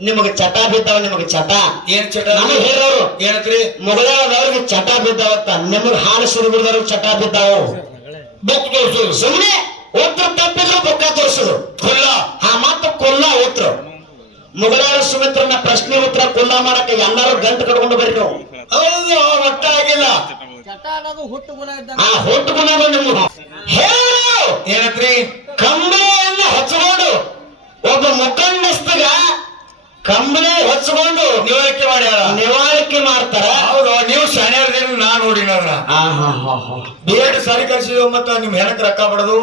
ನಿಮಗೆ ಚಟ ಬಿದ್ದಾವ ನಿಮಗೆ ಚಟ. ಏನ್ ಚಟ? ನಮಗೆ ಹೇಳೋರು ಏನತ್ರಿ? ಮೊದಲದವ್ರಿಗೆ ಚಟ ಬಿದ್ದಾವತ್ತ. ನಿಮಗೆ ಹಾಲು ಸುರಿಬಿಡ್ದವ್ರಿಗೆ ಚಟ ಬಿದ್ದಾವ. ಬುಕ್ ತೋರಿಸೋದು. ಸುಮ್ಮನೆ ಉತ್ತರ ತಪ್ಪಿದ್ರು ಬುಕ್ಕ ತೋರಿಸೋದು. ಕೊಲ್ಲ. ಹಾ ಮತ್ತ ಕೊಲ್ಲ ಉತ್ತರ. ಮೊಘಲಾಳ ಸುಮಿತ್ರನ ಪ್ರಶ್ನೆ ಉತ್ತರ ಕೊಲ್ಲ ಮಾಡಕ್ಕೆ ಎಲ್ಲರೂ ಗಂಟು ಕಟ್ಕೊಂಡು ಬರ್ರಿ ನೀವು. ಹೌದು ಗುಣ ಇದ್ದಂಗ. ಆ ಹೊಟ್ಟು ಗುಣ ನಿಮ್ಮ ಹೇಳು! ಏನತ್ರಿ? ಕಂಬಳಿಯನ್ನ ಹಚ್ಕೊಂಡು ಒಬ್ಬ ಮುಖಂಡಸ್ತಗ ಕಂಬಳಿ ಹೊಚ್ಚಿಕೊಂಡು ನಿವಾರಿಕೆ ಮಾಡ್ಯಾರ. ನಿವಾರಕ್ಕೆ ಮಾಡ್ತಾರ. ಹೌದು ನೀವು ಶಾಣ್ಯರ್ದೇನು ನಾ ನೋಡಿನ ಬೇಡ್ ಸಾರಿ ಕಲ್ಸಿದ್ವು ಮತ್ತ ನಿಮ್ ಹೆಣಕ್ ರೊಕ್ಕ ಬಡದು.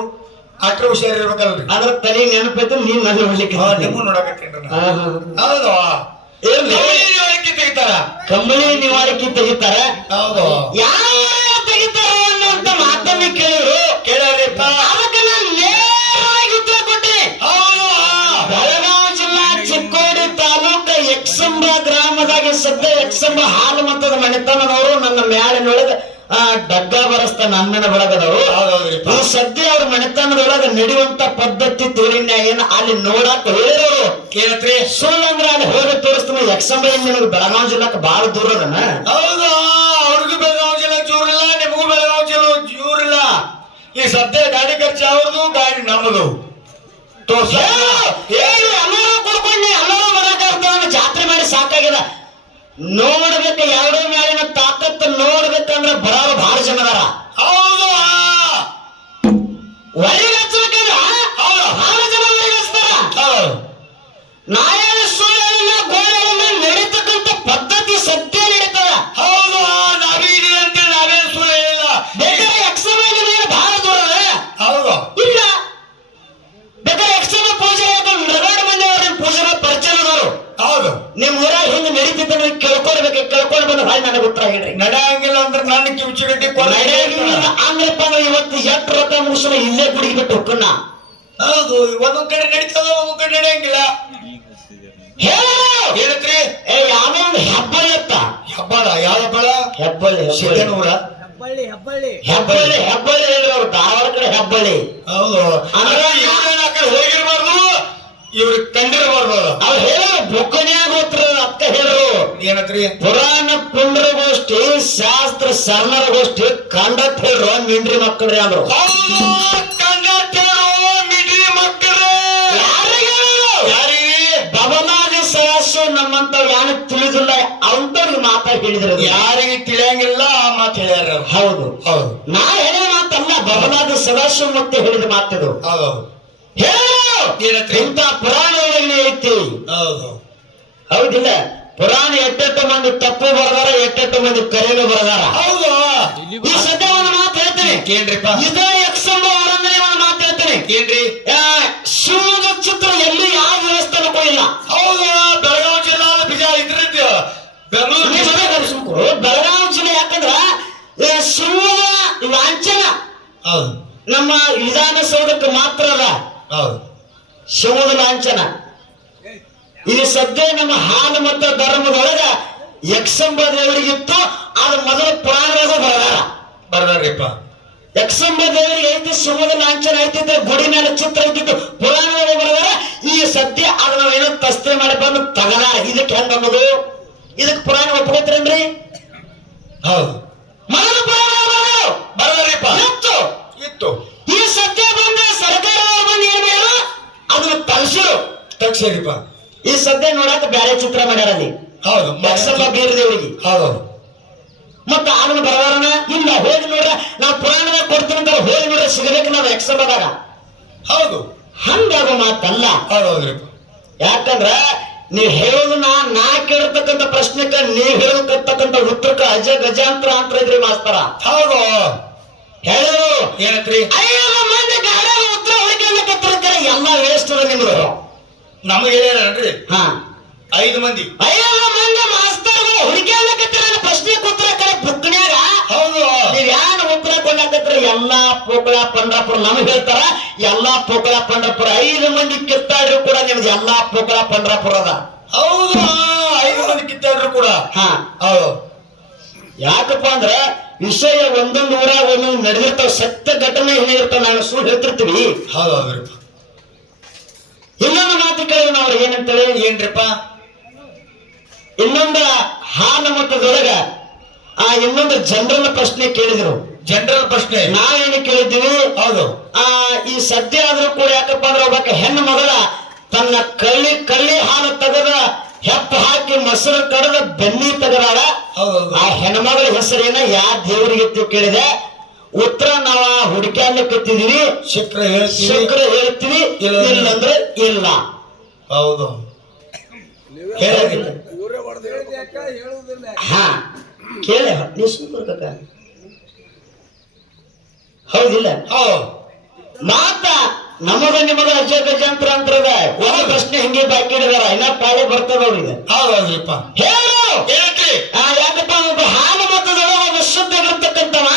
ಅಟ್ರ ಹುಷಾರ್ ಇರ್ಬೇಕಲ್ರಿ. ಅದ್ರ ತಲೆ ನೆನಪೈತು ನೀನ್ ನನ್ನ ನೋಡ್ಲಿಕ್ಕೆ ನಿಮ್ಗೂ ನೋಡಕ್ಕೆ ನೋಡಕತ್ತೀನಿ. ಹೌದು. ನಿವಾರಿಕೆ ತೆಗಿತಾರ. ಕಂಬನಿ ನಿವಾರಕ್ಕೆ ತೆಗಿತಾರ? ಹೌದು. ಯಾವ ತೆಗಿತಾರ ಅನ್ನುವಂತ ಮಾತನ್ನ ಕೇಳಿದ್ರು. ಕೇಳ್ಯಾರಿಪ್ಪ ಎಕ್ಸಂಬ ಹಾಲು ಮತದ ಮನೆತನದವರು ನನ್ನ ಮ್ಯಾಳಿನೊಳಗ ಆ ಡಗ್ಗ ಬರಸ್ತ ನನ್ನ ಬಳಗದವರು. ಸದ್ಯ ಅವ್ರ ಮನೆತನದೊಳಗ ನಡೆಯುವಂತ ಪದ್ಧತಿ ತಿಳಿನ್ಯಾಯನ ಅಲ್ಲಿ ನೋಡಾಕ ಹೇಳಿದವರು ಕೇಳತ್ರಿ ಸುಳ್ಳಂದ್ರ ಅಲ್ಲಿ ಹೋಗಿ ತೋರಿಸ್ತಾನೆ ಯಕ್ಷಂಬ ಏನ್ ನಿಮಗೆ ಬೆಳಗಾವಿ ಜಿಲ್ಲಾಕ ಬಾಳ ದೂರ ಅದನ್ನ ಹೌದು ಅವ್ರಿಗೂ ಬೆಳಗಾವಿ ಜಿಲ್ಲಾ ಜೂರಿಲ್ಲ ನಿಮಗೂ ಬೆಳಗಾವಿ ಜಿಲ್ಲಾ ಜೂರಿಲ್ಲ ಈ ಸದ್ಯ ಗಾಡಿ ಖರ್ಚು ಅವ್ರದು ಗಾಡಿ ನಮ್ಮದು ತೋರ್ಸ. ನೋಡ್ಬೇಕು ಎರಡೂ ಮೇಲಿನ ತಾಕತ್ತು ನೋಡ್ಬೇಕಂದ್ರೆ ಬರೋರು ಬಹಳ ಜನ ನೀವು ಕೇಳ್ಕೊಳ್ಬೇಕು ಕೇಳ್ಕೊಂಡು ಬಂದು ಹಾಯ್ ನನಗೆ ಉತ್ತರ ಹೇಳ್ರಿ. ನಡೆಯಂಗಿಲ್ಲ ಅಂದ್ರೆ ನನ್ನ ಕಿವುಚಿಗಟ್ಟಿ ನಡೆಯಂಗಿಲ್ಲ ಅಂದ್ರಪ್ಪ ಅಂದ್ರೆ ಇವತ್ತು ಎಷ್ಟು ರೊಕ್ಕ ಮುಗಿಸೋಣ ಇಲ್ಲೇ ಗುಡಿಗೆ ಬಿಟ್ಟು ಹೋಗ್ಕನ್ನ ಹೌದು ಒಂದೊಂದ್ ಕಡೆ ನಡೀತದ ಒಂದೊಂದ್ ಕಡೆ ನಡೆಯಂಗಿಲ್ಲ. ಹೇಳು! ಏನತ್ರಿ? ಏ ಯಾವ್ದೋ ಒಂದು ಹೆಬ್ಬಳ್ಳಿ ಅತ್ತ ಹಬ್ಬಳ ಯಾವ ಹಬ್ಬಳ ಹೆಬ್ಬಳ್ಳಿ ಹೆಬ್ಬಳ್ಳಿ. ಸಿದ್ದನೂರ ಹೆಬ್ಬಳ್ಳಿ ಹೆಬ್ಬಳ್ಳಿ. ಹೆಬ್ಬಳ್ಳಿ ಹೆಬ್ಬಳ್ಳಿ ಹೇಳಿದ್ರು ಅವ್ರು ಧಾರವಾಡ ಕಡೆ ಹೆಬ್ಬಳ್ಳಿ. ಹೌದು. ಅಂದ್ರೆ ಇವ್ರೇನ ಆ ಕಡೆ ಹೋಗಿರ್ಬಾರ್ದು? ಇವ್ರಿಗೆ ಕಂಡಿರಬಾರ್ದು ಅವ್ರು ಹೇಳೋರು ಹೇಳಿದ್ರು ಪುರಾಣ ಪುಂಡ್ರಗೋಷ್ಠಿ ಶಾಸ್ತ್ರ ಶರಣರಗೋಷ್ಠಿ ಕಂಡತ್ ಹೇಳ್ರು ಮಿಂಡ್ರಿ ಮಕ್ಕಳ್ರಿ ಅಂದ್ರು. ಬಬಲಾದಿ ಸಹಸ್ಯ ನಮ್ಮಂತವ್ ಯಾರು ತಿಳಿದಿಲ್ಲ ಅಂತವ್ರಿಗೆ ಮಾತಾ ಹೇಳಿದ್ರು. ಯಾರಿಗೆ ತಿಳಿಯಂಗಿಲ್ಲ ಆ ಮಾತು ಹೇಳ್ಯಾರ. ಹೌದು. ಹೌದು. ನಾ ಹೇಳಿದ ಮಾತಲ್ಲ ಬಬಲಾದಿ ಸದಾಶಿವ ಮತ್ತೆ ಹೇಳಿದ ಮಾತಿದು. ಹೌದು. ಹೇಳು? ಇಂಥ ಪುರಾಣ ಐತಿ. ಹೌದು. ಹೌದಿಲ್ಲ? ಪುರಾಣ ಎಟ್ಟೆಟ್ಟು ಮಂದಿ ತಪ್ಪು ಬರದಾರ ಎಟ್ಟೆಟ್ಟು ಮಂದಿ ಕರೆಯಲು ಬರದಾರ. ಹೌದು. ಈ ಸದ್ಯ ಒಂದು ಮಾತು ಹೇಳ್ತೇನೆ. ಕೇಳ್ರಿಪ್ಪ ಇದೇ ಎಕ್ಸಂಬ ಅವರಂದ್ರೆ ಒಂದು ಮಾತು ಹೇಳ್ತೇನೆ. ಕೇಳ್ರಿ. ಶಿವಮೊಗ್ಗ ಚಿತ್ರ ಎಲ್ಲಿ ಯಾವ ದೇವಸ್ಥಾನಕ್ಕೂ ಇಲ್ಲ ಹೌದು ಬೆಳಗಾವಿ ಜಿಲ್ಲಾ ಬಿಜಾರ ಇದ್ರದ್ದು ಬೆಂಗಳೂರು. ಬೆಳಗಾವಿ ಜಿಲ್ಲೆ ಯಾಕಂದ್ರ ಆ, ಶಿವನ ಲಾಂಛನ ಹೌದು. ನಮ್ಮ ವಿಧಾನಸೌಧಕ್ಕೆ ಮಾತ್ರ ಅದ ಹೌದು. ಶಿವನ ಲಾಂಛನ. ಈ ಸದ್ಯ ನಮ್ಮ ಹಾಲು ಮತ್ತು ಧರ್ಮದೊಳಗ ಯಕ್ಷಂಬ ದೇವರಿಗಿತ್ತು ಆದ್ರೆ ಮೊದಲು ಪುರಾಣದಾಗ ಬರದಾರ ಬರದಾರಿಪ್ಪ ಯಕ್ಷಂಬ ದೇವರಿಗೆ ಐತಿ ಶಿವನ ಲಾಂಛನ ಐತಿತ್ತು ಗುಡಿ ಮೇಲೆ ಚಿತ್ರ ಐತಿತ್ತು ಪುರಾಣದಾಗ ಬರದಾರ ಈ ಸದ್ಯ ಅದನ್ನ ನಾವೇನೋ ತಸ್ತೆ ಮಾಡಿ ಬಂದು ತಗದಾರ ಇದಕ್ಕೆ ಹೆಂಗ ಅನ್ನೋದು ಇದಕ್ಕೆ ಪುರಾಣ ಒಪ್ಕೋತೀರೇನ್ರಿ? ಹೌದು. ಮೊದಲು ಪುರಾಣ ಬರದಾರಿಪ್ಪ ಇತ್ತು. ಇತ್ತು. ಈ ಸದ್ಯ ಬಂದ ಸರ್ಕಾರ ಬಂದು ಏನ್ ಅದನ್ನ ತಲ್ಸಿರು. ತಕ್ಷರಿಪ್ಪ ಈ ಸದ್ಯ ನೋಡಕ್ ಬ್ಯಾರೆ ಚಿತ್ರ ಮಾಡ್ಯಾರ ಅಲ್ಲಿ. ಹೌದು ಯಕ್ಷಂಬ ಬೇರೆ ದೇವರಿಗೆ ಹೌದು. ಮತ್ತ ಅವನ ಬರವಾರನ? ಇಲ್ಲ ಹೋಗಿ ನೋಡ್ರ ನಾವು ಪುರಾಣದಾಗ ಕೊಡ್ತೀನಿ ಅಂತ ಹೋಗಿ ನೋಡ್ರ ಸಿಗಬೇಕು ನಾವು ಯಕ್ಷಂಬದಾಗ ಹೌದು. ಹಂಗಾಗ ಮಾತಲ್ಲ. ಹೌದೌದ್ರಿ ಯಾಕಂದ್ರ ನೀ ಹೇಳೋದು ನಾ ನಾ ಕೇಳತಕ್ಕಂತ ಪ್ರಶ್ನೆಕ ನೀವ್ ಹೇಳತಕ್ಕಂತ ಉತ್ತರಕ್ಕ ಅಜ ಗಜಾಂತರ ಅಂತ ಇದ್ರಿ ಮಾಸ್ತರ. ಹೌದು. ಹೇಳೋದು ಏನತ್ರಿ? ಐದು ಮಂದಿ ಗಾಡಿಯಾಗ ಉತ್ತರ ಹುಡುಕಿ ಎಲ್ಲ ವೇಸ್ಟ್ ಅದ ನಿಮ್ದು ನಮಗೆ ಹೇಳ್ಯಾರನ್ರಿ ಹಾ. ಐದು ಮಂದಿ. ಐದು ಮಂದಿ ಮಾಸ್ತರ್ಗಳು ಹುಡುಕ್ಯಾಲಕತ್ತೀರ ಪ್ರಶ್ನೆ ಉತ್ತರ ಕರೆ ಬುಕ್ನ್ಯಾಗ ಹೌದು. ನೀವ್ ಯಾರು ಉತ್ತರ ಕೊಂಡಾಕತ್ರಿ ಎಲ್ಲಾ ಪೋಕಳ ಪಂಡ್ರಾಪುರ ನಮಗ್ ಹೇಳ್ತಾರ ಎಲ್ಲಾ ಪೋಕಳ ಪಂಡ್ರಾಪುರ ಐದು ಮಂದಿ ಕಿತ್ತಾಡ್ರು ಕೂಡ ನಿಮ್ದು ಎಲ್ಲಾ ಪೋಕಳ ಪಂಡ್ರಾಪುರ ಅದ. ಹೌದು ಐದು ಮಂದಿ ಕಿತ್ತಾಡ್ರು ಕೂಡ. ಹಾ. ಹೌದು. ಯಾಕಪ್ಪ ಅಂದ್ರ ವಿಷಯ ಒಂದೊಂದು ಊರಾಗ ಒಂದೊಂದು ನಡೆದಿರ್ತಾವ ಸತ್ಯ ಘಟನೆ ಏನಿರ್ತಾವ ನಾನು ಸುಳ್ಳು ಹೇಳ್ತಿರ್ತೀವಿ. ಹೌದು ಇನ್ನೊಂದು ನಾವು ಏನಂತೇಳಿ ಏನ್ರಿಪ್ಪ? ಇನ್ನೊಂದು ಹಾಲು ಮತದೊಳಗ ಆ ಇನ್ನೊಂದು ಜನರಲ್ ಪ್ರಶ್ನೆ ಕೇಳಿದ್ರು. ಜನರಲ್ ಪ್ರಶ್ನೆ? ನಾವೇನು ಕೇಳಿದ್ದೀವಿ? ಹೌದು. ಆ ಈ ಸದ್ಯ ಆದ್ರೂ ಕೂಡ ಯಾಕಪ್ಪ ಅಂದ್ರೆ ಒಬ್ಬಾಕ ಹೆಣ್ಣು ಮಗಳ ತನ್ನ ಕಳ್ಳಿ ಕಳ್ಳಿ ಹಾಲು ತೆಗೆದ ಹೆಪ್ಪ ಹಾಕಿ ಮೊಸರು ಕಡದ ಬೆನ್ನಿ ತೆಗದಾಳ. ಆ ಹೆಣ್ಮಗಳ ಹೆಸರೇನ ಯಾ ದೇವರಿಗೆ ಕೇಳಿದೆ. ಉತ್ತರ ನಾವ ಹುಡುಕ್ಯಾಡ್ಲಿಕ್ಕತ್ತಿದೀವಿ ಶುಕ್ರ ಹೇಳ್ತೀವಿ. ಶುಕ್ರ ಹೇಳ್ತೀವಿ. ಇಲ್ಲ. ಅಂದ್ರೆ ಇಲ್ಲ. ಹೌದು. ಕೇಳ. ನೀವು ಸುಮ್ಮನೆ ಹೌದಿಲ್ಲ? ಹೌದು ಮಾತ ನಮಗ ನಿಮಗ ಅಜ್ಜ ಗಜಾಂತರ ಅಂತರದ ಒಂದು ಪ್ರಶ್ನೆ ಹಿಂಗೆ ಬಾಕಿ ಇಡದಾರ. ಇನ್ನ ಪಾಳೆ ಬರ್ತದ ಅವ್ರಿಗೆ. ಹೌದೌದ್ರಿಪ್ಪ ಹೇಳು. ಹೇಳ್ರಿ ಆ, ಯಾಕಪ್ಪ ಒಬ್ಬ ಹಾಲು ಮತದೊಳಗ ಒಬ್ಬ ಶುದ್ಧಗಿರ್ತಕ್ಕಂಥವ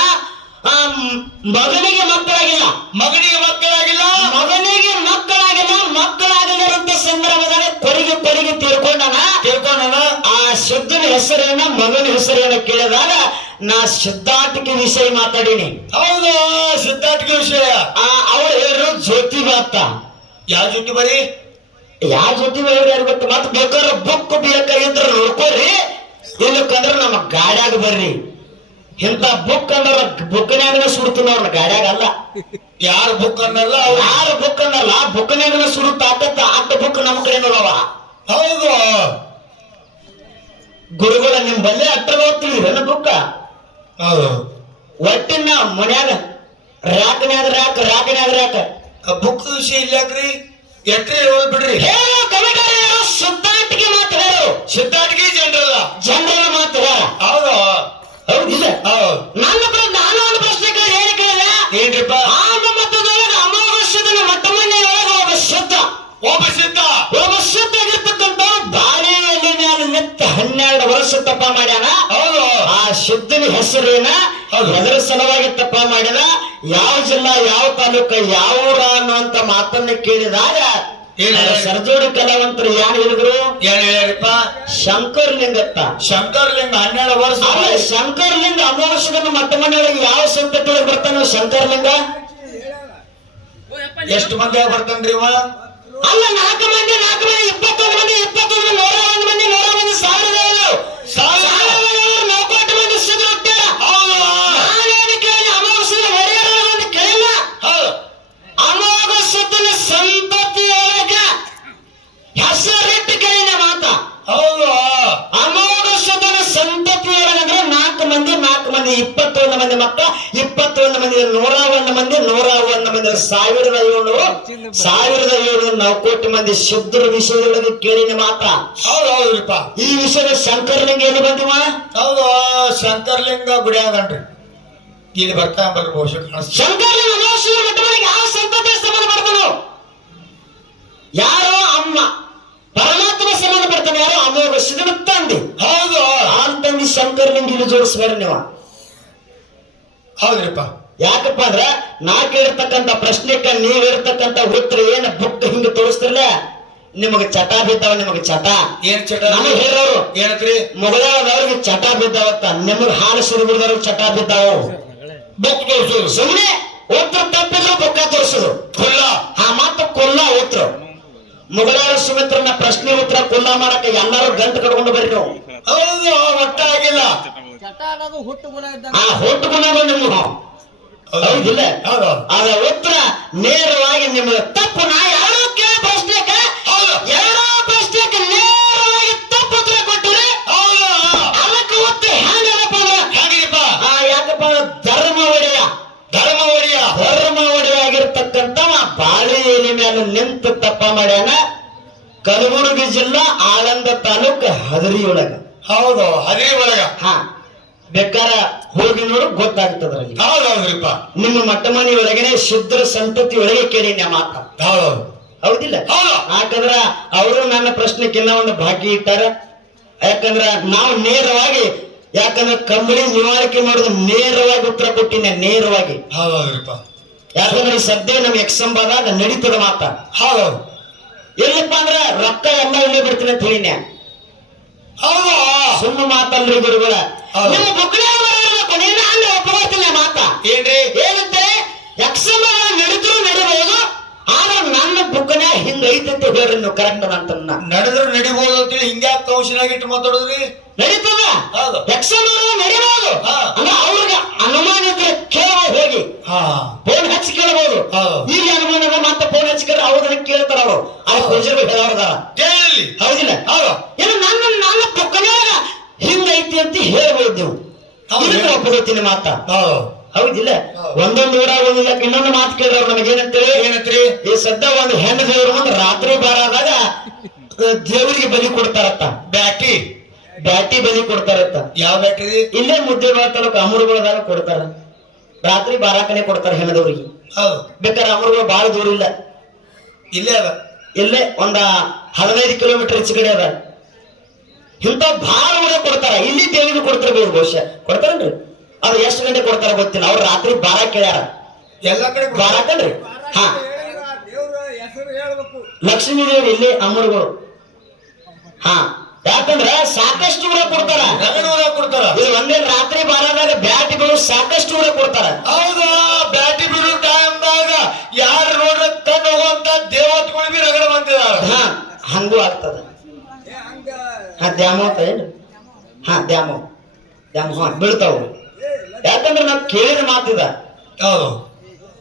ಆ ಮ್- ಮಗನಿಗೆ ಮಕ್ಕಳಾಗಿಲ್ಲ. ಮಗನಿಗೆ ಮಕ್ಕಳಾಗಿಲ್ಲ. ಹೆಸರೇನ ಮಗನ ಹೆಸರೇನ ಕೇಳಿದಾಗ ನಾ ಸಿದ್ಧಾರ್ಥಕ್ಕೆ ವಿಷಯ ಮಾತಾಡೀನಿ. ಹೌದು ಸಿದ್ಧಾರ್ಥಿಗೆ ವಿಷಯ. ಆ ಅವಳು ಹೇಳಿದ್ರು ಜ್ಯೋತಿ ಮಾತ. ಯಾವ ಜೊತೆ ಬರೀ? ಯಾವ ಜ್ಯೋತಿ ಯಾರು ಗೊತ್ತು? ಮತ್ತೆ ಬೇಕಾದ್ರೆ ಬುಕ್ ಬೇಕಾಗಿದ್ರೆ ನೋಡ್ಕೋರಿ. ಇಲ್ಲಕ್ಕಂದ್ರ ನಮ್ಮ ಗಾಡ್ಯಾಗ ಬರ್ರಿ. ಇಂಥ ಬುಕ್ ಅಂದ್ರ ಬುಕ್ನ್ಯಾಗನ ಸುಡ್ತೀನಿ ಅವ್ರನ್ನ ಗಾಡ್ಯಾಗ ಅಲ್ಲ. ಯಾರು ಬುಕ್ ಅನ್ನಲ್ಲ ಅವ್ರು? ಯಾರು ಬುಕ್ ಅನ್ನಲ್ಲ ಬುಕ್ನ್ಯಾಗನ ಸುಡುತ್ತ ಅತ್ತ ಬುಕ್ ನಮ್ಮ ಕಡೆ ನೋಡವ. ಹೌದು. ಗುರುಗಳ ನಿಮ್ ಬಲ್ಲೆ ಅಟ್ಟದ ದುಃಖ. ಒಟ್ಟಿನ ಮನ್ಯಾಗ ರಾಕನ್ಯಾಗ ರಾಕ ರಾಕನ್ಯಾಗ ರಾಕ. ಬುಕ್ ವಿಷಯ ಇಲ್ಲಾಕ್ರಿ? ಎಟ್ರಿ ಹೋಲ್ ಬಿಡ್ರಿ. ಸಿದ್ಧಾಂತಿಗೆ ಮಾತು ಹೇಳು. ಸಿದ್ಧಾರ್ಥಿಗೆ ಜನರಲ್ಲ. ಮಾತ್ರ ಮಾತು ಹೇಳ. ಹೌದು. ಹೌದಿಲ್ಲ ಹೌದು. ನನ್ನ ನಾನು ಒಂದು ಪ್ರಶ್ನೆ ಏನು ಕೇಳಿದೆ. ಏನ್ರಿಪ್ಪ? ಆಗ ಮತದೊಳಗ ಅಮಾವಾಸ್ಯದ ಮಟ್ಟ ಮನೆ ಒಬ್ಬ ಶುದ್ಧ. ಒಬ್ಬ ಸಿದ್ಧ ಒಬ್ಬ ಶುದ್ಧ. ಹನ್ನೆರಡು ವರ್ಷ ತಪ್ಪ ಮಾಡ್ಯಾನ? ಹೌದು. ಆ ಶುದ್ಧನ ಹೆಸರೇನ ಹೌದು. ಅದರ ಸಲುವಾಗಿ ತಪ್ಪ ಮಾಡಿದ ಯಾವ ಜಿಲ್ಲಾ ಯಾವ ತಾಲೂಕ ಯಾವ ಊರ ಅನ್ನುವಂತ ಮಾತನ್ನ ಕೇಳಿದಾಗ? ಸರ್ಜೋಡಿ ಕಲಾವಂತರು ಯಾರು ಹೇಳಿದ್ರು? ಏನ್ ಹೇಳ್ಯಾರಿಪ್ಪ? ಶಂಕರ್ ಶಂಕರ್ಲಿಂಗ ಹನ್ನೆರಡು ವರ್ಷ. ಶಂಕರ್ ಶಂಕರ್ಲಿಂಗ ಅಮಾವಾಸ್ಯದ ಮಟ್ಟ ಮನೆಯೊಳಗೆ ಯಾವ ಸಂತತಿ ಬರ್ತಾನ ಬರ್ತಾನ ಶಂಕರ್ಲಿಂಗ ಎಷ್ಟು ಮಂದಿ ಬರ್ತಾನ್ರಿ ಇವ? ಅಲ್ಲ ನಾಲ್ಕು ಮಂದಿ ನಾಲ್ಕು ಮಂದಿ ಇಪ್ಪತ್ತೊಂದು ಮಂದಿ ಇಪ್ಪತ್ತೊಂದು ನೂರ ಒಂದು ಮಂದಿ ನೂರ ಮಂದಿ ಸಾವಿರದ ಏಳು ಸಾವಿರದ ಮಂದಿ ನಾಲ್ಕು ಮಂದಿ ಇಪ್ಪತ್ತೊಂದು ಮಂದಿ ಮಕ್ಕಳ ಇಪ್ಪತ್ತೊಂದು ಮಂದಿ ನೂರ ಒಂದು ಮಂದಿ ನೂರ ಒಂದು ಮಂದಿ ಸಾವಿರದ ಏಳು ಸಾವಿರದ ಏಳು ನಾವು ಕೋಟಿ ಮಂದಿ ಶುದ್ಧರ ವಿಷಯದೊಳಗೆ ಕೇಳಿನ ಮಾತ ಹೌದು ಹೌದ್ರಿಪ್ಪ ಈ ವಿಷಯದ ಶಂಕರಲಿಂಗ ಎಲ್ಲಿ ಬಂದಿವ ಹೌದು ಶಂಕರ್ಲಿಂಗ ಗುಡಿ ಅದನ್ರಿ ಇಲ್ಲಿ ಬರ್ತಾ ಬರ್ರಿ ಬಹುಶಃ ಕಾಣಿಸ್ತ ಶಂಕರಲಿಂಗ ಅಮಾವಾಸ್ಯದ ಮಟ್ಟಗಳಿಗೆ ಯಾವ ಸಂತತಿ ಸಂಬಂಧ ಬರ್ತಾನೋ ಯಾರೋ ಅಮ್ಮ ಪರಮಾತ್ಮ ಸಂಬಂಧ ಬರ್ತಾನೆ ಯಾರು ಅಮೋಘ ತಂದಿ. ಹೌದು. ಅಂತಂದು ಶಂಕರಲಿಂಗ ಇಲ್ಲಿ ಜೋಡಿಸ್ಬೇಡ ನೀವು. ಹೌದ್ರಿಪ್ಪ. ಯಾಕಪ್ಪ ಅಂದ್ರೆ ನಾ ಕೇಳಿರ್ತಕ್ಕಂಥ ಪ್ರಶ್ನೆಕ್ಕ ನೀವ್ ಇರ್ತಕ್ಕಂಥ ಉತ್ತರ ಏನ ಬುಕ್ ಹಿಂಗ ತೋರಿಸ್ತಿರ್ಲ ನಿಮಗೆ ಚಟ ಬಿದ್ದಾವ ನಿಮಗ ಚಟ. ಏನ್ ಚಟ? ನಮಗೆ ಹೇಳೋರು ಏನತ್ರಿ? ಮೊದಲಾದವ್ರಿಗೆ ಚಟ ಬಿದ್ದಾವತ್ತ. ನಿಮಗೆ ಹಾಲು ಸುರಿಬಿಡ್ದವ್ರಿಗೆ ಚಟ ಬಿದ್ದಾವು. ಬುಕ್ ತೋರಿಸೋದು ಸುಮ್ಮನೆ ತಪ್ಪಿದ್ರು ಬುಕ್ಕ ತೋರಿಸೋದು ಕೊಲ್ಲ. ಆ ಮಾತು ಕೊಲ್ಲ ಉತ್ತರ. ಮೊದಲಾದ ಸುಮಿತ್ರನ ಪ್ರಶ್ನೆ ಉತ್ತರ ಕೊಲ್ಲ ಮಾಡಕ ಎಲ್ಲರೂ ಗಂಟ ಕಟ್ಕೊಂಡು ಬರ್ರಿ ನೀವು. ಹೌದು ಚಟ ಅನ್ನೋದು ಹುಟ್ಟು ಗುಣ ಇದ್ದ ಆ ಹೊಟ್ಟುಕೊಂಡಾಗ ನಿಮ್ಮ ಹೌದಿಲ್ಲ ಹೌದು ಅದ ಉತ್ತರ ನೇರವಾಗಿ ನಿಮ್ಮ ತಪ್ಪು ನಾ ಯಾರೋ ಕೇಳಿ ಪ್ರಶ್ನೆಕ ಹೌದು ಯಾರೋ ಪ್ರಶ್ನೆಕ ನೇರವಾಗಿ ತಪ್ಪು ಉತ್ತರ ಕೊಟ್ಟಿರಿ ಹೌದು ಅದಕ್ಕೆ ಉತ್ತರ ಹೆಂಗಪ್ಪ ಅಂದ್ರೆ ಹಾಗಿರಿಪ್ಪ ಆ ಯಾಕಪ್ಪ ಅಂದ್ರೆ ಧರ್ಮ ಒಡೆಯ ಧರ್ಮ ಒಡೆಯ ಧರ್ಮ ಒಡೆಯ ಆಗಿರ್ತಕ್ಕಂಥವ ಬಾಳೆ ಎಲೆ ಮೇಲೆ ನಿಂತು ತಪ್ಪ ಮಾಡ್ಯಾನ ಕಲಬುರಗಿ ಜಿಲ್ಲಾ ಆಳಂದ ತಾಲೂಕ್ ಹದರಿ ಒಳಗ. ಹೌದು ಹದರಿ ಒಳಗ. ಹಾ ಬೇಕಾರ ಹೋಗಿ ನೋಡು ಗೊತ್ತಾಗ್ತದ್ರಲ್ಲಿ ಹೌದು ಹೌದ್ರಿಪ್ಪ ನಿಮ್ಮ ಮಟ್ಟ ಮನೆ ಒಳಗನೆ ಶುದ್ಧರ ಸಂತತಿ ಒಳಗೆ ಕೇಳಿ ನಾ ಮಾತ. ಹೌದು ಹೌದಿಲ್ಲ? ಹೌದು. ಯಾಕಂದ್ರ ಅವರು ನನ್ನ ಪ್ರಶ್ನೆಕ್ಕಿನ್ನ ಒಂದು ಬಾಕಿ ಇಟ್ಟಾರ. ಯಾಕಂದ್ರ ನಾವು ನೇರವಾಗಿ ಯಾಕಂದ್ರ ಕಂಬಳಿ ನಿವಾರಿಕೆ ಮಾಡೋದು ನೇರವಾಗಿ ಉತ್ತರ ಕೊಟ್ಟಿನ ನೇರವಾಗಿ. ಹೌದು ಹೌದ್ರಿಪ್ಪ ಯಾಕಂದ್ರೆ ಸದ್ಯ ನಮ್ ಎಕ್ಸಂಬಾದಾಗ ನಡೀತದ ಮಾತ. ಹೌದು. ಎಲ್ಲಿಪ್ಪ ಅಂದ್ರೆ ರೊಕ್ಕ ಎಲ್ಲ ಇಲ್ಲೇ ಬಿಡ್ತೀನಿ ಅಂತ ಹೇಳಿನ ಸುಮ್ಮ ಮಾತಲ್ರಿ ಗುರುಗಳ. ನಿಮ್ಮ ಬರೆದಿರ್ಬೇಕು ನೀನು ಅಲ್ಲಿ ಮಾತಾ ಮಾತ. ಏನ್ರಿ? ಏನಂತೆ? ಯಕ್ಷಮ ನಡೀದ್ರು ನಡಿಬಹುದು ಆದ್ರೆ ನನ್ನ ಬುಕ್ಕನ್ಯಾಗ ಹಿಂಗ ಐತಂತ ಹೇಳ್ರಿ ನೀವು ಕರೆಕ್ಟ್ ಅಂತನ್ನ ನಡೆದ್ರೆ ನಡಿಬಹುದು ಅಂತೇಳಿ ಹಿಂಗ್ಯಾಕ್ ಕೌಶಲಾಗಿಟ್ಟು ಇಟ್ಟು ಮಾತಾಡೋದ್ರಿ? ನಡೀತದ? ಹೌದು. ಯಕ್ಷನವರು ನಡಿಬಹುದು. ಅಂದ್ರೆ ಅವ್ರಿಗೆ ಅನುಮಾನ ಇದ್ರೆ ಕೇಳಬಹುದು ಹೋಗಿ. ಫೋನ್ ಹಚ್ಚಿ ಕೇಳಬಹುದು ಹೌದು. ಈಗ ಅನುಮಾನ ಅದ ಮತ್ತೆ ಫೋನ್ ಹಚ್ಚಿ ಕೇಳ್ತಾರ ಅವರು. ಅಲ್ಲಿ ಪೂಜಾರಿ ಹೇಳೋರ್ದಾರ ಕೇಳಲಿ ಹೌದಿಲ್ಲ. ಹೌದು. ಏನು ನನ್ನ ನನ್ನ ಬುಕ್ಕನ್ಯಾಗ ಹಿಂಗೈತಿ ಅಂತ ಹೇಳ್ಬೋದು ನೀವು. ಪದ್ಧತಿನ ಮಾತ. ಹೌದು. ಹೌದಿಲ್ಲ. ಹೌದು. ಒಂದೊಂದು ಊರಾಗ ಒಂದೊಂದು ಇನ್ನೊಂದು ಮಾತು ಕೇಳಿದವ್ರು ನಮಗೇನಂತೇಳಿ ಏನಂತ್ರಿ? ಈ ಸದ್ದ ಒಂದು ಹೆಣ್ಣು ದೇವ್ರು ಮುಂದೆ ರಾತ್ರಿ ಬಾರಾದಾಗ ಆ, ದೇವರಿಗೆ ಬಲಿ ಕೊಡ್ತಾರತ್ತ. ಬ್ಯಾಟಿ. ಬ್ಯಾಟಿ ಬಲಿ ಕೊಡ್ತಾರತ್ತ. ಯಾವ ಬ್ಯಾಟ್ರಿ ಇಲ್ಲೇ ಮುದ್ದೆ ತಾಲೂಕು ಅಮರುಗಳದಾಗ ಕೊಡ್ತಾರ. ರಾತ್ರಿ ಬಾರಾಕನೆ ಕೊಡ್ತಾರ ಹೆಣ್ಣದವ್ರಿಗೆ ಬೇಕಾದ್ರೆ ಅಮರುಗಳು ಬಹಳ ದೂರ ಇಲ್ಲ. ಇಲ್ಲೇ ಅದ. ಇಲ್ಲೇ ಒಂದ ಹದಿನೈದು ಕಿಲೋಮೀಟರ್ ಹೆಚ್ಚು ಕಡೆ ಅದ. ಇಂಥ ಭಾಳ ಊರ ಕೊಡ್ತಾರ. ಇಲ್ಲಿ ದೇವಿಗೆ ಕೊಡ್ತಿರ್ಬೋದು ಬಹುಶಃ. ಕೊಡ್ತಾರನ್ರಿ? ಅದು ಎಷ್ಟು ಗಂಟೆ ಕೊಡ್ತಾರ ಗೊತ್ತಿಲ್ಲ. ಅವ್ರು ರಾತ್ರಿ ಬಾರ ಕೇಳ್ಯಾರ. ಎಲ್ಲ ಕಡೆ ಹಾ. ದೇವ್ರ ಹೆಸರು ಹೇಳ್ಬೇಕು. ಲಕ್ಷ್ಮೀ ದೇವ್ರು ಇಲ್ಲಿ ಅಮ್ಮರ್ಗಳು ಹಾ. ಯಾಕಂದ್ರ ಸಾಕಷ್ಟು ಊರ ಕೊಡ್ತಾರ. ರಗಳ ಕೊಡ್ತಾರ. ಇದು ಒಂದೇ ರಾತ್ರಿ ಬಾರದಾಗ ಬ್ಯಾಟಿಗಳು ಸಾಕಷ್ಟು ಊರ ಕೊಡ್ತಾರ. ಹೌದಾ ಬ್ಯಾಟಿ ಬಿಡು ಟೈಮ್ದಾಗ ಯಾರು ನೋಡ್ರ ಕಣ್ಣು ಹೋಗುವಂತ ದೇವತೆಗಳು ಬಿ ರಗಡ ಬಂದಿದಾರ ಹಾ ಹಂಗೂ ಆಗ್ತದ. ಹಾ ದ್ಯಾಮೋ ಅಂತ ಏನು ಹಾ ದ್ಯಾಮೋ. ದ್ಯಾಮೋ ಹಾ ಬೀಳ್ತಾವು ಯಾಕಂದ್ರೆ ನಾವು ಕೇಳಿದ ಮಾತಿದ. ಹೌದು.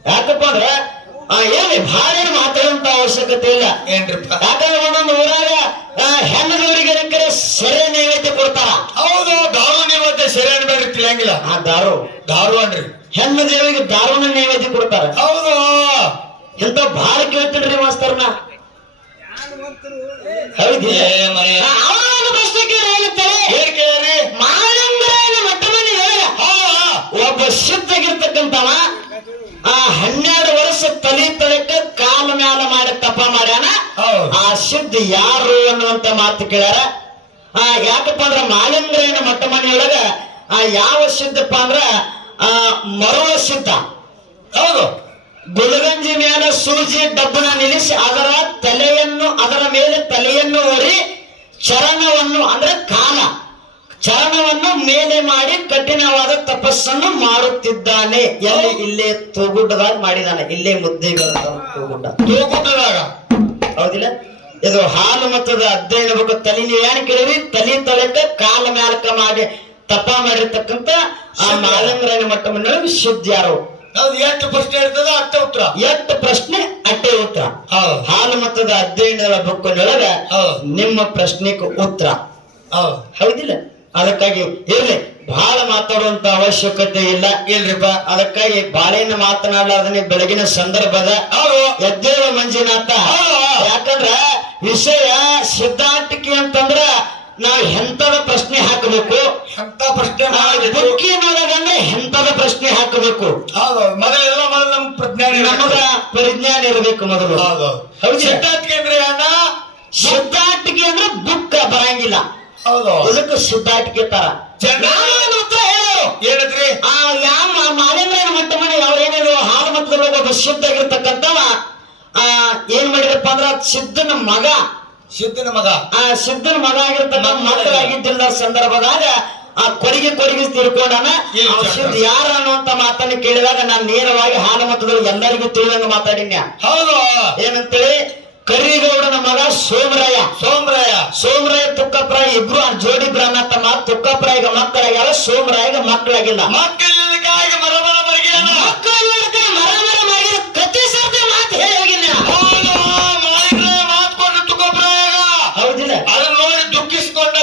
ಯಾಕಪ್ಪ ಅಂದ್ರೆ ಆ, ಏನ್ ಭಾಳ ಏನು ಮಾತಾಡುವಂತ ಅವಶ್ಯಕತೆ ಇಲ್ಲ. ಏನ್ರಿಪ್ಪ? ಯಾಕಂದ್ರೆ ಒಂದೊಂದು ಊರಾಗ ಹೆಣ್ಣದವರಿಗೆ ಸೆರೆ ನೈವೇದ್ಯ ಕೊಡ್ತಾರ. ಹೌದು ದಾರು ನೈವೇದ್ಯ ಸೆರೆ ಅನ್ಬೇಡ್ರಿ ತಿಳಿಯಂಗಿಲ್ಲ. ಆ ದಾರು. ದಾರು ಅನ್ರಿ. ಹೆಣ್ಣು ದೇವಿಗೆ ದಾರುನ ನೈವೇದ್ಯ ಕೊಡ್ತಾರ. ಹೌದು. ಎಂತ ಭಾಳ ಕೇಳ್ತಿಲ್ರಿ ಮಾಸ್ತರ್ನ. ಹೌದಿ. ಅವನ ಪ್ರಶ್ನೆ ಮಠ ಮನೆ ಒಬ್ಬ ಸಿದ್ಧಗಿರ್ತಕ್ಕಂಥವ ಆ ಹನ್ನೆರಡು ವರ್ಷ ತಲೆ ತಳಕ ಕಾಲ ಮ್ಯಾಲ ಮಾಡಿ ತಪ ಮಾಡ್ಯಾನ. ಆ ಶುದ್ಧ ಯಾರು ಅನ್ನುವಂತ ಮಾತು ಕೇಳ್ಯಾರ. ಆ ಯಾಕಪ್ಪ ಅಂದ್ರ ಮಾಲಿಂದ್ರೇನ ಮೊಟ್ಟ ಮನೆಯೊಳಗ ಆ ಯಾವ ಶುದ್ಧಪ್ಪ ಅಂದ್ರ ಆ ಮರುಳ ಶುದ್ಧ. ಹೌದು. ಗುಲಗಂಜಿ ಮ್ಯಾಲ ಸೂಜಿ ಡಬ್ಬನ ನಿಲ್ಲಿಸಿ ಅದರ ತಲೆಯನ್ನು ಅದರ ಮೇಲೆ ತಲೆಯನ್ನು ಓರಿ ಚರಣವನ್ನು ಅಂದ್ರೆ ಕಾಲ. ಚರಣವನ್ನು ಮೇಲೆ ಮಾಡಿ ಕಠಿಣವಾದ ತಪಸ್ಸನ್ನು ಮಾಡುತ್ತಿದ್ದಾನೆ. ಎಲ್ಲಿ? ಇಲ್ಲೇ ತೂಗುಡ್ಡದಾಗ ಮಾಡಿದಾನೆ. ಇಲ್ಲೇ ಮುದ್ದೆ ತೂಗುಡ್ಡ. ಹೌದಿಲ್ಲ? ಇದು ಹಾಲು ಮತದ ಅಧ್ಯಯನ ಬಗ್ಗೆ ತಲೆ ನೀವು ಏನ್ ಕೇಳಿರಿ? ತಲೆ ತಳಕ ಕಾಲ ಮ್ಯಾಲಕ ಮಾಡಿ ತಪ ಮಾಡಿರ್ತಕ್ಕಂತ ಆ ಮಾಲಂಗರಾಯನ ಮಟ್ಟ ಮನೆಯೊಳಗೆ ಶುದ್ಧ ಯಾರು? ಎಷ್ಟು ಪ್ರಶ್ನೆ ಇರ್ತದ ಅಷ್ಟ ಉತ್ತರ. ಎಷ್ಟು ಪ್ರಶ್ನೆ ಅಟ್ಟೆ ಉತ್ತರ. ಹಾಲು ಮತದ ಅಧ್ಯಯನದ ಬುಕ್ಕಿನೊಳಗ ನಿಮ್ಮ ಪ್ರಶ್ನೆಗೆ ಉತ್ತರ. ಹೌದು. ಹೌದಿಲ್ಲ? ಅದಕ್ಕಾಗಿ ಇರ್ಲಿ ಬಹಳ ಮಾತಾಡುವಂತ ಅವಶ್ಯಕತೆ ಇಲ್ಲ. ಇಲ್ರಿಪ್ಪ ಅದಕ್ಕಾಗಿ ಬಾಳೆನ ಮಾತನಾಡಲಾರ್ದನೆ ಬೆಳಗಿನ ಸಂದರ್ಭದ ಎದ್ದೇಳ ಮಂಜುನಾಥ. ಯಾಕಂದ್ರ ವಿಷಯ ಸಿದ್ಧಾಂತಿಕೆ ಅಂತಂದ್ರ ನಾವ್ ಎಂತದ ಪ್ರಶ್ನೆ ಹಾಕಬೇಕು? ಎಂತ ಪ್ರಶ್ನೆ ಬುಕ್ಕಿನೊಳಗಂದ್ರೆ ಎಂತದ ಪ್ರಶ್ನೆ ಹಾಕಬೇಕು? ಮೊದಲೆಲ್ಲ ಮೊದಲು ನಮ್ ಪ್ರಜ್ಞಾನ ನಮಗ ಪರಿಜ್ಞಾನ ಇರಬೇಕು ಮೊದಲು. ಸಿದ್ಧಾಂತಿಕೆ. ಅಂದ್ರೆ ಸಿದ್ಧಾಂತಿಕೆ ಅಂದ್ರೆ ದುಃಖ ಬರಂಗಿಲ್ಲ. ಹೌದು. ಇದಕ್ಕೆ ಸಿದ್ಧಾಂತಿಕೆ ತರ. ಜನ- ನಾನು ಒಂದು ಉತ್ತರ ಹೇಳು. ಏನಂದ್ರಿ? ಆ ಯಾವ ಮಾಲಿಂಗನ ಮಟ್ಟ ಮನೆ ಅವ್ರೇನೇನು ಹಾಲು ಮಟ್ಟದೊಳಗೆ ಒಬ್ಬ ಶುದ್ಧ ಆಗಿರ್ತಕ್ಕಂಥವ ಆ ಏನ್ ಮಾಡಿದಪ್ಪ ಅಂದ್ರ ಸಿದ್ಧನ ಮಗ. ಸಿದ್ಧನ ಮಗ. ಆ ಸಿದ್ಧನ ಮಗ ಆಗಿರ್ತಕ್ಕಂಥ ಮಕ್ಕಳು ಮಕ್ಕಳಾಗಿದ್ದಿಲ್ಲ ಸಂದರ್ಭದಾಗ ಆ ಕೊರಿಗೆ ಕೊರಿಗೆ ಚಂದ. ಸಿದ್ಧ ಯಾರು ಅನ್ನುವಂತ ಮಾತನ್ನ ಕೇಳಿದಾಗ ನಾನು ನೇರವಾಗಿ ಹಾಲು ಮತದಲ್ಲಿ ಎಲ್ಲರಿಗೂ ತಿಳಿದಂಗ ಮಾತಾಡಿನ ಹೌದು. ಏನಂತೇಳಿ ಕರಿಗೌಡನ ಮಗ ಸೋಮರಾಯ ಸೋಮರಾಯ ಸೋಮರಾಯ ತುಕ್ಕಪ್ರಾಯ ಇಬ್ರು ಆ ಜೋಡಿ ಬ್ರಹ್ಮ ತಮ್ಮ ತುಕ್ಕಪ್ರಾಯ ಮಕ್ಕಳಾಗ್ಯಾವ ಸೋಮರಾಯಿಗ ಮಕ್ಕಳಾಗಿಲ್ಲ.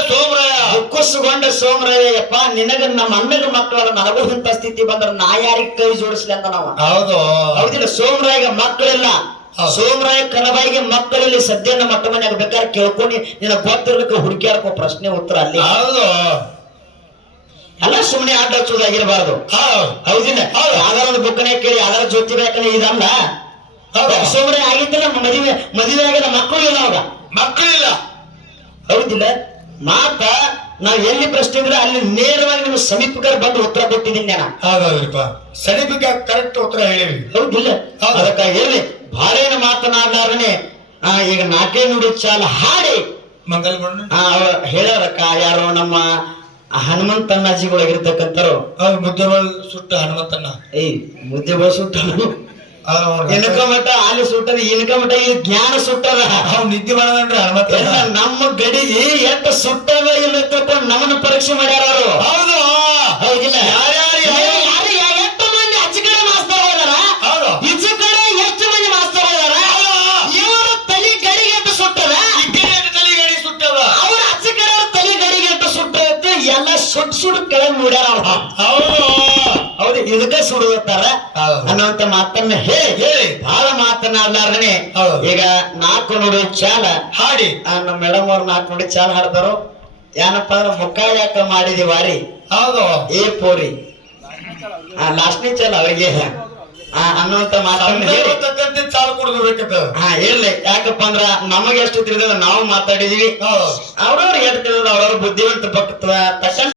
ಸೋಮರಾಯ ಕುಸ್ಕೊಂಡ ಸೋಮರಾಯಪ್ಪ ನಿನಗ ನಮ್ಮ ಅಣ್ಣಗ ಮಕ್ಕಳ ನನಗೂ ಇಂಥ ಸ್ಥಿತಿ ಬಂದ್ರ ನಾ ಯಾರಿಗೆ ಕೈ ಜೋಡಿಸ್ಲಿ ಅಂತ ನಾವು? ಹೌದು. ಹೌದಿಲ್ಲ ಸೋಮರಾಯಿಗ ಮಕ್ಕಳಿಲ್ಲ. ಸೋಮರಾಯ ಕನಬಾಯಿಗೆ ಮಕ್ಕಳಲ್ಲಿ ಸದ್ಯನ ಮಟ್ಟ ಮನ್ಯಾಗ ಬೇಕಾದ್ರೆ ಕೇಳ್ಕೊಂಡು ನಿನ್ನ ಗೊತ್ತಿರ್ಲಿಕ್ಕೆ ಹುಡುಕ್ಯಾಡ್ಕೋ ಪ್ರಶ್ನೆ ಉತ್ತರ ಅಲ್ಲಿ. ಹೌದು. ಎಲ್ಲ ಸುಮ್ಮನೆ ಆಟ ಹಚ್ಚೋದಾಗಿರಬಾರ್ದು. ಹೌದು. ಹೌದಿಲ್ಲ? ಹೌದು. ಯಾವ್ದಾರ ಒಂದು ಬುಕ್ಕನೆ ಕೇಳಿ ಯಾವ್ದಾರ ಜ್ಯೋತಿ ಬೇಕಂದ್ರೆ ಇದಲ್ಲ ಹೌದು. ಸೋಮರೆ ಆಗಿದ್ದಿಲ್ಲ ಮದುವೆ ಮದುವೆ ಆಗಿಲ್ಲ ಮಕ್ಕಳು ಇಲ್ಲ ಅವಾಗ. ಮಕ್ಕಳಿಲ್ಲ ಹೌದಿಲ್ಲ? ಮಾತ ನಾವ್ ಎಲ್ಲಿ ಪ್ರಶ್ನೆ ಇದ್ರೆ ಅಲ್ಲಿ ನೇರವಾಗಿ ನಿಮ್ಮ ಸಮೀಪಕರ ಬಂದು ಉತ್ತರ ಕೊಟ್ಟಿದ್ದೀನಿ ನಾನು. ಹೌದೌದ್ರಿಪ್ಪ. ಕರೆಕ್ಟ್ ಉತ್ತರ ಹೇಳಿ ಹೌದಿಲ್ಲ? ಹೌದು. ಅದಕ್ಕಾಗಿ ಹೇಳಿ ಭಾಳೇನ ಮಾತನಾಡ್ಲಾರನೆ ಆ ಈಗ ನಾಟ್ಯ ನುಡಿ ಚಾಲ ಹಾಡಿ. ಹೇಳ್ಯಾರಕ್ಕ ಯಾರೋ ನಮ್ಮ ಹನುಮಂತಣ್ಣಾಜಿಗಳಾಗಿರ್ತಕ್ಕಂಥವ್ರು ಹೌದು ಮುದ್ದೆಬಲ್ ಸುಟ್ಟ ಹನುಮಂತಣ್ಣ. ಏಯ್ ಮುದ್ದೆ ಸುಟ್ಟ. ಇನ್ಕ ಮಟ್ಟ ಅಲ್ಲಿ ಸುಟ್ಟದ ಇನ್ಕ ಮಟ್ಟ ಇಲ್ಲಿ ಜ್ಞಾನ ಸುಟ್ಟದ. ಅವ್ನು ನಿದ್ದೆ ಮಾಡದನ್ರಿ ಹನುಮಂತ ನಮ್ಮ ಗಡಿಗೆ ಎಷ್ಟು ಸುಟ್ಟದ ಇಲ್ಲ ನಮ್ಮನ್ನ ಪರೀಕ್ಷೆ ಮಾಡ್ಯಾರ ಅವರು. ಹೌದು. ಹೌದಿಲ್ಲ? ಯಾರ್ಯಾರು ಯಾರು ಎಷ್ಟು ಮಂದಿ ಆಚೆ ಮಾಸ್ತಾರ ಹೌದು. ಹೋದಾರ ಅವ್ರ ಹೌದು. ಇದಕ್ಕೆ ಸುಡುತ್ತಾರ. ಅನ್ನುವಂತ ಮಾತನ್ನ ಹೇಳಿ. ಹೇಳಿ. ಬಹಳ ಮಾತನಾಡ್ಲಾರ್ದೇನೆ ಈಗ ನಾಲ್ಕು ನುಡಿ ಚಾಲ. ಹಾಡಿ. ನಮ್ಮ ಮೇಡಮ್ ಅವ್ರು ನಾಲ್ಕು ನುಡಿ ಚಾಲ ಹಾಡ್ತಾರೋ? ಏನಪ್ಪ ಅಂದ್ರೆ ಮುಖ ಯಾಕ ಮಾಡಿದಿ ವಾರಿ? ಹೌದು. ಏ ಪೋರಿ. ಆ ಲಾಸ್ಟ್ನೇ ಚಾಲ ಅವರಿಗೆ. ಆ, ಅನ್ನುವಂತ ಮಾತನ್ನ ಚಾಲು ಕೊಡ್ಬೇಕತ್ತ ಹಾ ಇರ್ಲಿ. ಯಾಕಪ್ಪ ಅಂದ್ರ ನಮಗೆ ಎಷ್ಟು ತಿಳಿದ ನಾವು ಮಾತಾಡಿದೀವಿ. ಅವ್ರವ್ರಿಗೆ ಎಷ್ಟು ತಿಳಿದ ಅವ್ರವ್ರ ಬುದ್ಧಿವಂತ ಭಕ್ತ ತಕ್ಕಂತ